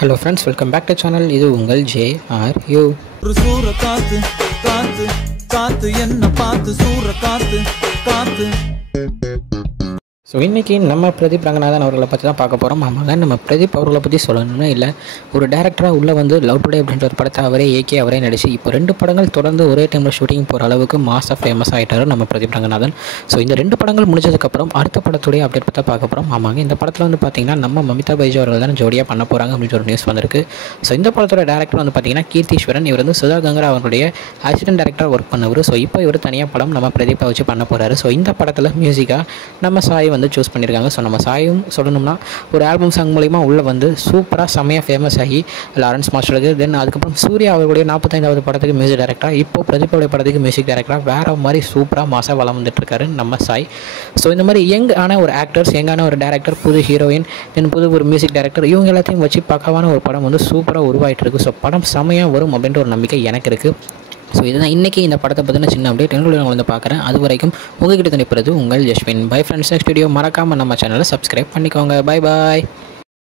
Hello friends, welcome back to channel. இது உங்கள் JRU. ஒரு சூற காத்து காத்து காத்து என்ன பார்த்து சூற காத்து காத்து. ஸோ இன்றைக்கி நம்ம பிரதீப் ரங்கநாதன் அவர்களை பற்றி தான் பார்க்க போகிறோம். ஆமாங்க, நம்ம பிரதீப் அவர்களை பற்றி சொல்லணும்னா இல்லை, ஒரு டேரக்டராக உள்ளே வந்து லவ் டுடே அப்படின்ற ஒரு படத்தை அவரே ஏகே அவரே நடிச்சு இப்போ 2 படங்கள் தொடர்ந்து ஒரே டைமில் ஷூட்டிங் போகிற அளவுக்கு மாசாக ஃபேமஸ் ஆகிட்டார் நம்ம பிரதீப் ரங்கநாதன். ஸோ இந்த 2 படங்கள் முடிஞ்சதுக்கப்புறம் அடுத்த படத்துடைய அப்டேட் பற்றி பார்க்க போகிறோம். ஆமாங்க, இந்த படத்தில் வந்து பார்த்திங்கன்னா நம்ம மமிதா பைஜு அவர்கள் தான் ஜோடியாக பண்ண போகிறாங்க அப்படின்ற ஒரு நியூஸ் வந்திருக்கு. ஸோ இந்த படத்தோட டேரக்டர் வந்து பார்த்திங்கன்னா கீர்த்தீஸ்வரன். இவர் வந்து சுதா கங்கரா அவருடைய அசிஸ்டன்ட் டேரக்டராக ஒர்க் பண்ணவர். ஸோ இப்போ இவர் தனியாக படம் நம்ம பிரதீப்பை வச்சு பண்ண போகிறாரு. ஸோ இந்த படத்தில் மியூசிக்காக நம்ம சாய் வந்து சூஸ் பண்ணியிருக்காங்க. ஸோ நம்ம சாயும் சொல்லணும்னா ஒரு ஆல்பம் சாங் மூலிமா உள்ளே வந்து சூப்பராக செம்மையாக ஃபேமஸ் ஆகி லாரன்ஸ் மாஸ்டருக்கு, தென் அதுக்கப்புறம் சூர்யா அவர்களுடைய 45வது படத்துக்கு மியூசிக் டைரக்டராக, இப்போ பிரதீப்போடைய படத்துக்கு மியூசிக் டைரக்டராக வேறு மாதிரி சூப்பராக மாசாக வளம் வந்துட்டுருக்காரு நம்ம சாய். ஸோ இந்த மாதிரி யங்கான ஒரு ஆக்டர்ஸ், யங்கான ஒரு டேரக்டர், புது ஹீரோயின், தென் புது ஒரு மியூசிக் டைரக்டர், இவங்க எல்லாத்தையும் வச்சு பக்காவான ஒரு படம் வந்து சூப்பராக உருவாகிட்டு இருக்குது. ஸோ படம் செம்மையாக வரும் அப்படின்ற ஒரு நம்பிக்கை எனக்கு இருக்குது. ஸோ இதுதான் இன்றைக்கி இந்த படத்தை பற்றின சின்ன அப்டேட். என்னுடைய வந்து பார்க்குறேன். அது வரைக்கும் உங்ககிட்ட தனிப்பது உங்கள் Jaswin. Bye friends. Next video மறக்காமல் நம்ம சேனலை சப்ஸ்கிரைப் பண்ணிக்கோங்க. Bye bye.